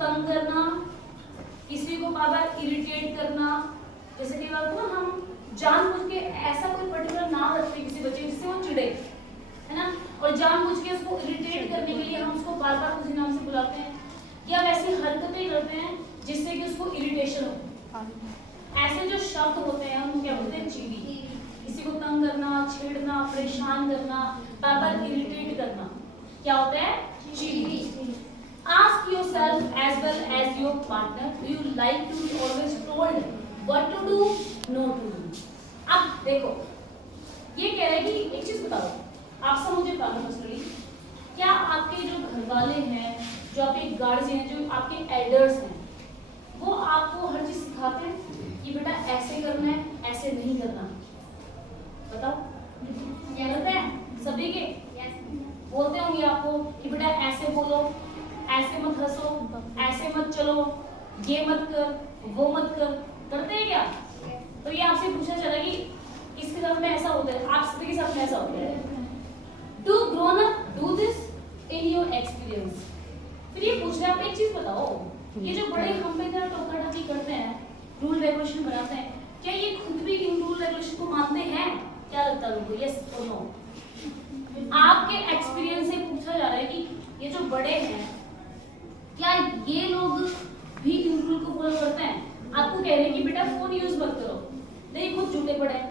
तंग करना, किसी को बार बार इरिटेट करना। जैसे कि बात ना हम जानबूझ के ऐसा कोई पर्टिकुलर नाम रखते हैं किसी बच्चे जिससे वो चिढ़े, है ना, और जानबूझ के उसको इरिटेट करने के लिए हम उसको बार बार उसी नाम से बुलाते हैं, या वैसी हरकतें करते हैं जिससे कि उसको इरिटेशन हो। ऐसे जो शब्द होते हैं उनको क्या बोलते हैं? चिड़ी। किसी को तंग करना, छेड़ना, परेशान करना, बार बार इरिटेट करना क्या होता है? चिड़ी। Ask yourself as well as your partner, do you like to be always told what to do, not to do? अब देखो, ये कह रहे हैं कि एक चीज बताओ, आप सब मुझे बताओ पर्सनली, क्या आपके जो घर वाले हैं, जो आपके गार्जियन हैं, जो आपके एल्डर्स हैं, वो आपको हर चीज सिखाते हैं कि बेटा ऐसे करना है, ऐसे नहीं करना? बताओ, करते हैं सभी के? बोलते होंगे आपको कि बेटा ऐसे बोलो, ऐसे मत हंसो, ऐसे मत चलो, ये मत कर, वो मत कर, करते हैं क्या? तो ये आपसे पूछा चला कि किसके साथ में ऐसा होता है? आप सभी के साथ में ऐसा होता है? Do grown up do this in your experience? फिर ये पूछ रहे हैं, आप एक चीज बताओ, ये जो बड़े हम पे तरह टोका टाकी करते हैं, रूल रेगुलेशन बनाते हैं, क्या ये खुद भी इन रूल रेगुलेशन को मानते हैं? क्या लगता है उनको? यस और नो? आपके एक्सपीरियंस से पूछा जा रहा है कि ये जो बड़े हैं, क्या ये लोग भी इन रूल को फॉलो करते हैं? आपको कह रहे हैं कि बेटा फोन यूज मत करो, नहीं खुद झूठे पड़े हैं।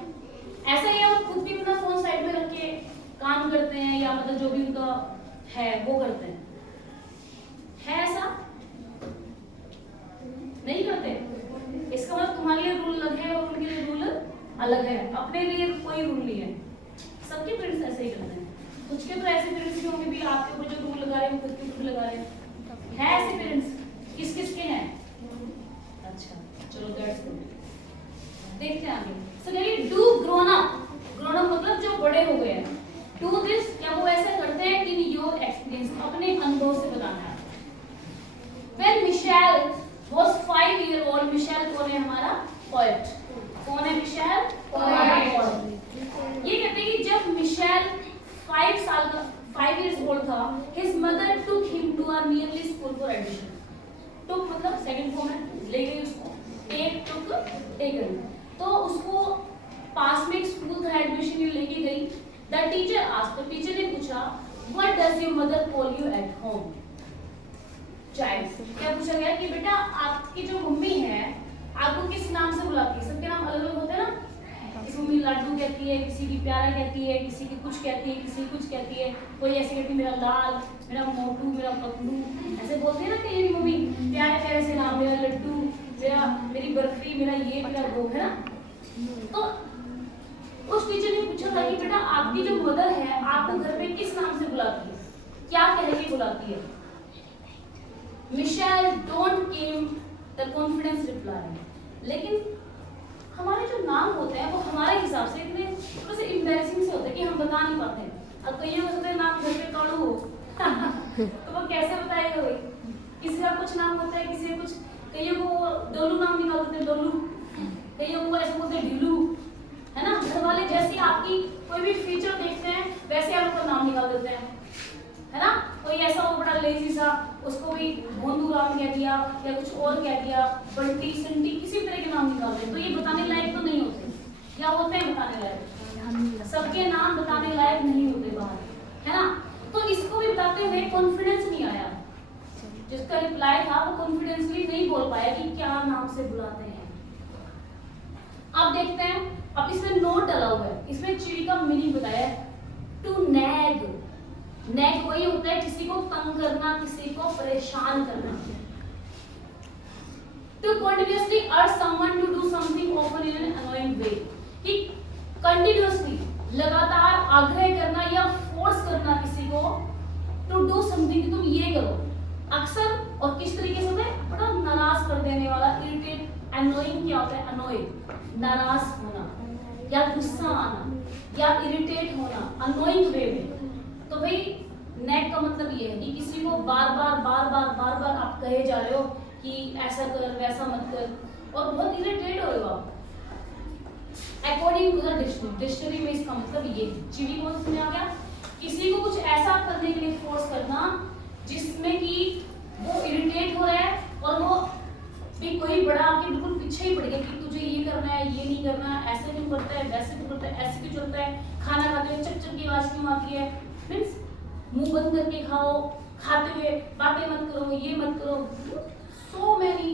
ऐसा ही आप खुद भी अपना फोन साइड में रख के काम करते हैं, या मतलब जो भी उनका है वो करते हैं? है ऐसा? नहीं करते? इसका मतलब तुम्हारे लिए रूल अलग है और उनके लिए रूल अलग है, अपने लिए कोई रूल नहीं है। सबके पेरेंट्स ऐसे ही करते हैं। कुछ के तो ऐसे पेरेंट्स भी होंगे भी आपके ऊपर जो रूल लगा रहे हैं खुद के ऊपर लगा रहे हैं। है ऐसे पेरेंट्स? किस किस के हैं? अच्छा चलो दैट्स गुड, देखते हैं आगे। सो कहिए do grown up. Grown up मतलब जो बड़े हो गए हैं। डू दिस, क्या वो ऐसा करते हैं? इन योर एक्सपीरियंस, अपने अनुभव से बताना है। When Michelle was 5 year old, Michelle कौन है? हमारा पोएट। कौन है मिशेल? पोएट। ये कहते हैं कि जब मिशेल 5 years old था, his mother took him to a nearby school for admission. took मतलब सेकंड फॉर्म है, ले गई उसको। taken तो उसको पास में एक स्कूल था, एडमिशन के लिए लेके गई। The teacher asked, तो टीचर ने पूछा, what does your mother call you at home? Child, क्या पूछा गया कि बेटा आपकी जो मम्मी है आपको किस नाम से बुलाती है? सबके नाम अलग अलग होते हैं ना, किसी मम्मी लड्डू कहती है, किसी की प्यारा कहती है, किसी की कुछ कहती है, किसी की कुछ कहती है, कोई ऐसे कहती है मेरा लाल, मेरा मोटू, मेरा पतलू, ऐसे बोलती है ना कई मम्मी प्यारे प्यारे से नाम, मेरा लड्डू, मेरा मेरी बर्फी, मेरा ये, मेरा वो, है ना। तो उस टीचर ने पूछा था कि बेटा आपकी जो मदर है आपको घर में किस नाम से बुलाती है? क्या कह के बुलाती है? Michelle don't came the confidence reply. लेकिन हमारे जो नाम होते हैं वो हमारे हिसाब से इतने थोड़े से एम्बैरेसिंग से होते हैं कि हम बता नहीं पाते हैं। अब कईयों को सोचते नाम घर पे कालू हो तो वो कैसे बताएगा भाई? किसी का कुछ नाम होता है, किसी का कुछ, कईयों को डोलू नाम निकाल देते हैं, डोलू, कईयों को ऐसे बोलते हैं ढीलू, है ना। घर वाले जैसे आपकी कोई भी फीचर देखते हैं वैसे आप उसका नाम निकाल देते हैं, है ना। कोई ऐसा हो बड़ा लेजी सा, उसको भी भोंदू राम कह दिया या कुछ और कह दिया, बंटी संटी, किसी तरह के नाम निकाल दे, तो ये बताने लायक तो नहीं होते। क्या होते हैं बताने लायक? सबके नाम बताने लायक नहीं होते बाहर, है ना। तो इसको भी बताते हुए कॉन्फिडेंस नहीं आया, जिसका रिप्लाई था वो कॉन्फिडेंसली नहीं बोल पाया कि क्या नाम से बुलाते हैं। अब देखते हैं, अब इसमें नोट डाला हुआ है, इसमें चिड़ी का मीनिंग बताया है, टू नैग। नैग वही होता है किसी को तंग करना, किसी को परेशान करना। To continuously urge someone to do something often in an annoying way, कि continuously लगातार आग्रह करना या फोर्स करना किसी को to do something, कि तुम ये करो। अक्सर और किस तरीके से होता है? बड़ा नाराज कर देने वाला, इरिटेट। annoying क्या होता है? annoy, नाराज होना या गुस्सा आना या इरिटेट होना annoying वे में। तो भाई नेक का मतलब ये है कि किसी को बार बार आप कहे जा रहे हो कि ऐसा कर, वैसा मत कर, और बहुत इरिटेट हो रहे हो आप। अकॉर्डिंग टू द डिक्शनरी में इसका मतलब ये चिड़ी को समझ आ गया, किसी को कुछ ऐसा करने के लिए फोर्स करना जिसमें कि वो इरिटेट हो रहा है और वो भी कोई बड़ा आके बिल्कुल पीछे ही पड़ गया कि तुझे ये करना है, ये नहीं करना, ऐसे क्यों करता है, वैसे क्यों करता है, ऐसे क्यों चलता है, खाना खाते हुए चक चक की आवाज क्यों आती है, मीन्स मुंह बंद करके खाओ, खाते हुए बातें मत करो, ये मत करो, so many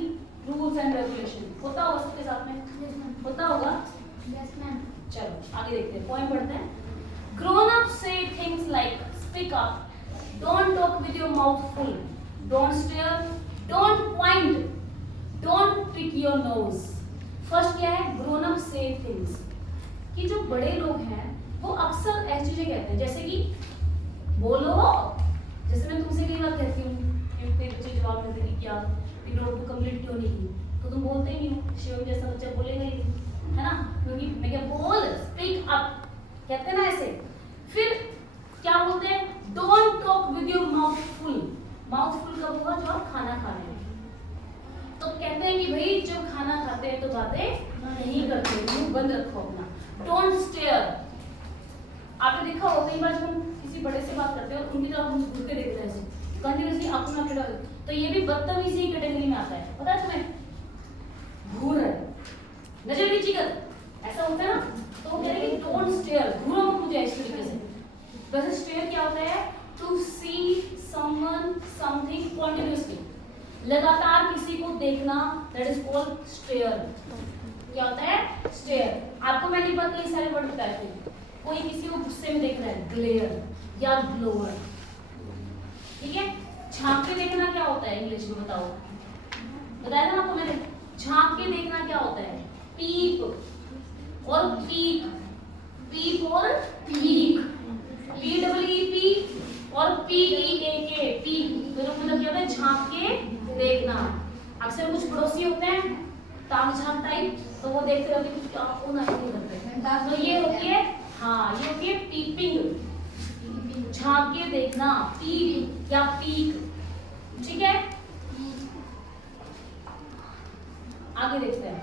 rules and regulation. होता होगा सबके साथ में? होता होगा? Yes ma'am. चलो आगे देखते हैं, पॉइंट पढ़ते हैं। Grown ups say things like speak up, don't talk with your mouth full, don't stare, don't point, don't pick your nose. First क्या है? Grown ups say things कि जो बड़े लोग हैं वो अक्सर ऐसी चीजें कहते हैं जैसे कि बोलो, जैसे मैं तुमसे कई बार कहती हूँ कि तेरे बच्चे जवाब देते हैं कि क्या नोटबुक कंप्लीट क्यों नहीं की, तो तुम बोलते ही नहीं हो, शिवम जैसा बच्चा बोलेगा ही नहीं, है ना, क्योंकि मैं क्या बोल, स्पीक अप कहते हैं ना ऐसे। फिर क्या बोलते हैं? Don't talk with your mouth full. Mouth full कब हुआ? जब आप खाना खा रहे हैं। तो कहते हैं कि भाई जब खाना खाते हैं तो बातें नहीं करते, मुंह बंद रखो अपना। Don't stare. आपने देखा होगा कई बार जब हम किसी बड़े से बात करते हैं और उनकी तरफ हम घूर के देखते हैं कंटिन्यूसली आंखों में आंखें डाल, तो ये भी बदतमीजी कैटेगरी में आता है, पता है तुम्हें? घूर है, नजर नीची कर, ऐसा होता है ना, तो वो कह रहे हैं कि डोंट स्टेयर, घूरो मत मुझे इस तरीके से। वैसे स्टेयर क्या होता है? To see someone something continuously, लगातार किसी को देखना, दैट इज कॉल्ड स्टेयर। क्या होता है? स्टेयर। आपको मैंने पर कई सारे वर्ड बताए थे। कोई किसी को गुस्से में देख रहा है, ग्लेयर या ग्लोअर, ठीक है। झांक के देखना क्या होता है इंग्लिश में बताओ? बताया था ना आपको मैंने, झांक के देखना क्या होता है? पीप और पीक, पीप और पीक, PEEP और PEAK, पीक दोनों मतलब क्या होता है? झांक के देखना। अक्सर कुछ पड़ोसी होते हैं ताक झांक टाइप, तो वो देखते रहते हैं क्या कौन आके करते हैं, तो ये होती है, हाँ ये होती है पीपिंग, झांक के देखना, पीक या पीक, ठीक है। आगे देखते हैं।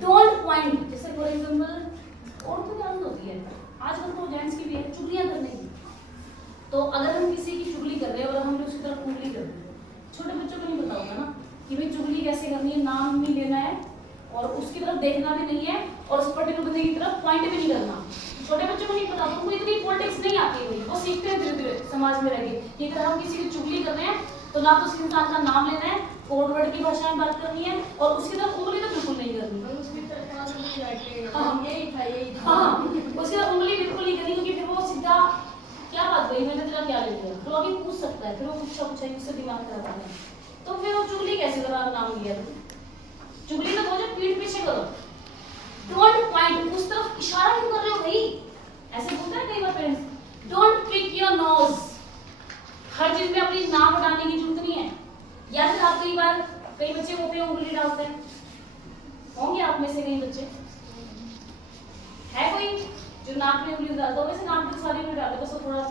डोंट पॉइंट, जैसे फॉर एग्जांपल और तो क्या होती है आजकल तो जेंट्स की भी है चुगलियां करने की, तो अगर हम किसी की चुगली कर रहे हैं और हम उसकी तरफ उंगली कर रहे हैं, छोटे बच्चों को नहीं पता होता ना कि भाई चुगली कैसे करनी है, नाम नहीं लेना है और उसकी तरफ देखना भी नहीं है और उस पर्टिकुलर बंदे की तरफ पॉइंट भी नहीं करना। छोटे बच्चों को नहीं पता, उनको इतनी पॉलिटिक्स नहीं आती है, वो सीखते हैं धीरे धीरे समाज में रह के कि अगर हम किसी की चुगली कर रहे हैं तो ना तो उस इंसान का नाम लेना है, कोड वर्ड की भाषा में बात करनी है और उसकी तरफ उंगली तो बिल्कुल नहीं करनी। हाँ, उसकी तरफ उंगली बिल्कुल नहीं करनी, क्योंकि फिर वो सीधा क्या बात भाई मैंने तेरा क्या ले लिया, तो अभी पूछ सकता है, फिर वो पूछा उससे दिमाग खराब है, तो फिर वो चुगली कैसे करो? आप नाम लिया चुगली तो बोझो पीठ पीछे करो। डोंट पॉइंट, उस तरफ इशारा क्यों कर रहे हो भाई? ऐसे बोलते हैं कई बार parents. Don't pick your nose, हर चीज में अपनी नाक उठाने की जरूरत नहीं है। या फिर आप कई बार कई बच्चे होते हैं उंगली डालते हैं, होंगे आप में से कई बच्चे, है कोई जो नाक में उंगली डालता है? वैसे नाक में सारी उंगली डालते हैं, बस थोड़ा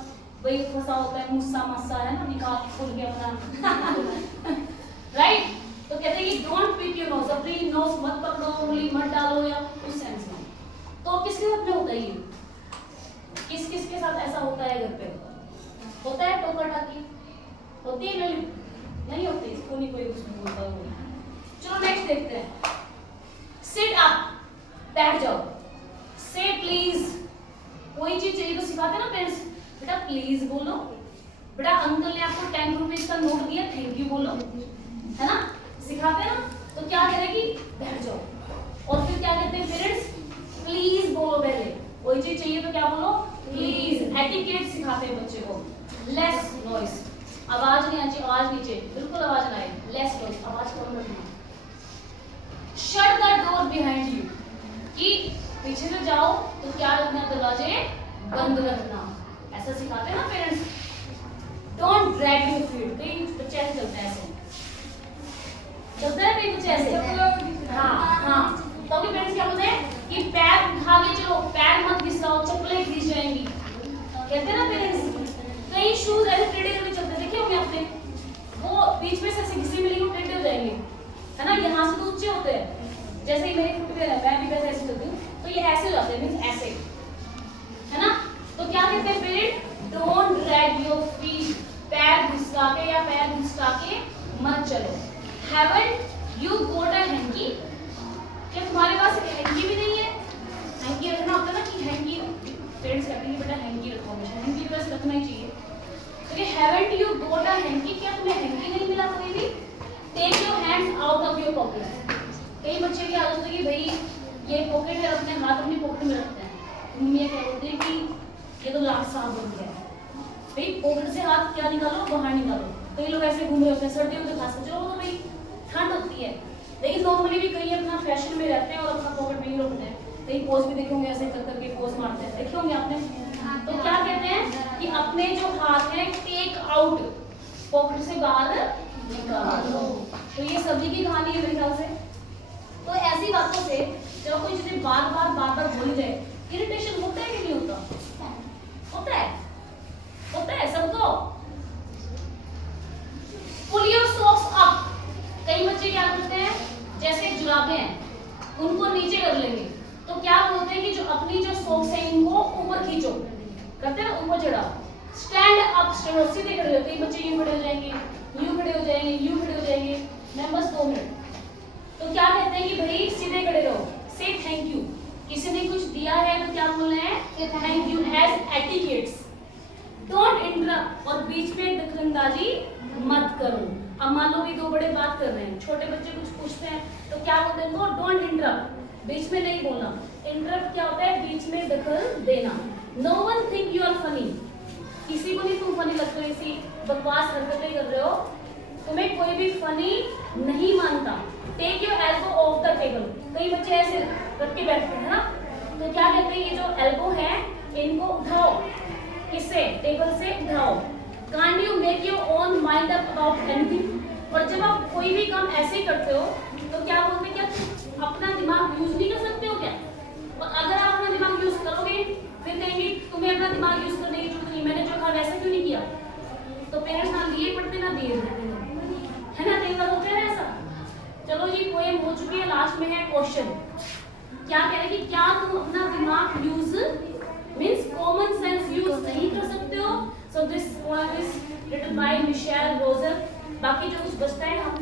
वही फंसा होता है, मुस्सा मस्सा है ना, निकाल खोल के अपना राइट। तो कहते हैं कि डोंट पिक योर नोज, अपनी नोज मत पकड़ो, उंगली मत डालो, या उस सेंस में। तो किसके साथ में होता है ये? किस किस के साथ ऐसा होता है घर पे? होता है टोका टाकी होती है? नहीं होती, इसको नहीं कोई कुछ बोलता होगा। चलो नेक्स्ट देखते हैं। सिट अप, बैठ जाओ। से प्लीज, कोई चीज चाहिए तो सिखाते ना पेरेंट्स, बेटा प्लीज बोलो, बेटा अंकल ने आपको 10 रुपीज का नोट दिया, थैंक यू बोलो, है ना, सिखाते ना। तो क्या करेगी? बैठ जाओ। और फिर क्या कहते हैं पेरेंट्स? प्लीज बोलो पहले, कोई चीज चाहिए तो क्या बोलो? प्लीज। एटिकेट सिखाते हैं बच्चे को। लेस नॉइस, आवाज नहीं आनी, आवाज नीचे, बिल्कुल आवाज ना आए, लेस नॉइस, आवाज कम रखना। Shut the door behind you, कि पीछे से जाओ तो क्या रखना? दरवाजे बंद रखना, ऐसा सिखाते हैं ना parents. Don't drag your feet, कई बच्चे ऐसे चलते हैं, ऐसे चलते हैं कई बच्चे ऐसे, हाँ, तो पेरेंट्स क्या बोलते हैं कि पैर उठा के चलो, पैर मत घिसाओ, चप्पलें घिस जाएंगी, कहते हैं ना पेरेंट्स। कई शूज ऐसे टेढ़े करके चलते हैं, देखे होंगे आपने, वो बीच में से ऐसे घिसे मिलेंगे, वो टेढ़े हो जाएंगे, है ना, यहाँ से तो ऊंचे होते हैं, जैसे ही मेरे फुटवेयर है, मैं भी वैसे ऐसे चलती हूँ, तो ये ऐसे हो जाते हैं, मींस ऐसे, है ना। तो क्या कहते हैं parent? Don't drag your feet, पैर घिसका के या पैर घिसका के मत चलो। Haven't you got a hanky, क्या तुम्हारे पास हैंकी भी नहीं है? हैंकी रखना होता है ना कि हैंकी, पेरेंट्स कहते हैं कि बेटा हैंकी रखो, हमेशा हैंकी तो वैसे रखना ही चाहिए। तो ये haven't you got a hanky, क्या तुम्हें हैंकी नहीं मिला कभी भी? Take your hands out of your pocket. कई बच्चे की आदत है कि भाई ये पॉकेट है, अपने हाथ अपनी पॉकेट में रखते हैं। मम्मी क्या बोलते हैं कि ये तो लाख साहब बन गया है, भाई पॉकेट से हाथ क्या निकालो, बाहर निकालो। कई लोग ऐसे घूम रहे होते हैं सर्दियों में, खास कर चलो तो भाई ठंड होती है, लेकिन नॉर्मली भी कई अपना फैशन में रहते हैं और अपना पॉकेट में ही रखते हैं। कई पोज भी देखे होंगे, ऐसे कर करके पोज मारते हैं, देखे होंगे आपने। तो क्या कहते हैं कि अपने जो हाथ है टेक आउट, पॉकेट से बाहर निकालो। तो ये सभी की कहानी है मेरे ख्याल से। तो ऐसी बातों से जब कोई चीजें बार बार बोली जाए, इरिटेशन होता है कि नहीं होता? होता है, होता है सबको। पुल योर सॉक्स अप, कई बच्चे क्या करते हैं, जैसे जुराबे हैं उनको नीचे कर लेंगे, तो क्या बोलते हैं कि जो अपनी जो सॉक्स है इनको ऊपर खींचो, करते हैं ना, ऊपर चढ़ाओ। स्टैंड अप, सीधे खड़े हो। कई बच्चे यूं खड़े हो जाएंगे, यूं खड़े हो जाएंगे, यूं खड़े हो जाएंगे। मैं बस 2 मिनट। तो क्या कहते हैं कि भाई सीधे खड़े रहो। से थैंक यू, किसी ने कुछ दिया है तो क्या बोलना है? Thank you as etiquettes. Don't interrupt, और बीच में दखलंदाजी मत करो। अब मान लो भी 2 बड़े बात कर रहे हैं, छोटे बच्चे कुछ पूछते हैं तो क्या बोलते हैं? डोंट इंटरप्ट, बीच में नहीं बोलना। इंटरप्ट क्या होता है? बीच में दखल देना। No one think you are funny, किसी को नहीं तुम फनी लगते हो, इसी बकवास हरकतें कर रहे हो, तुम्हें कोई भी फनी नहीं मानता। Take your elbow off the table, कई बच्चे ऐसे रख के बैठते हैं ना, तो क्या कहते हैं? ये जो एल्बो है इनको उठाओ, किससे? टेबल से उठाओ। Can't you make your own mind up about anything, और जब आप कोई भी काम ऐसे ही करते हो तो क्या बोलते हैं? क्या अपना दिमाग यूज नहीं कर सकते हो क्या? और अगर आप अपना दिमाग यूज करोगे फिर कहेंगे तुम्हें अपना दिमाग यूज करने की जरूरत नहीं, मैंने जो कहा वैसा क्यों नहीं किया? तो पेरेंट्स ना दिए पढ़ते ना दिए देते, है ना? कई बार होता है ऐसा। चलो जी, पोएम हो चुकी है, लास्ट में है क्वेश्चन। क्या कह रहे हैं कि क्या तुम अपना दिमाग use means common sense use नहीं कर सकते हो? So this poem is written by Michelle Roger. बाकी जो कुछ बचता है हम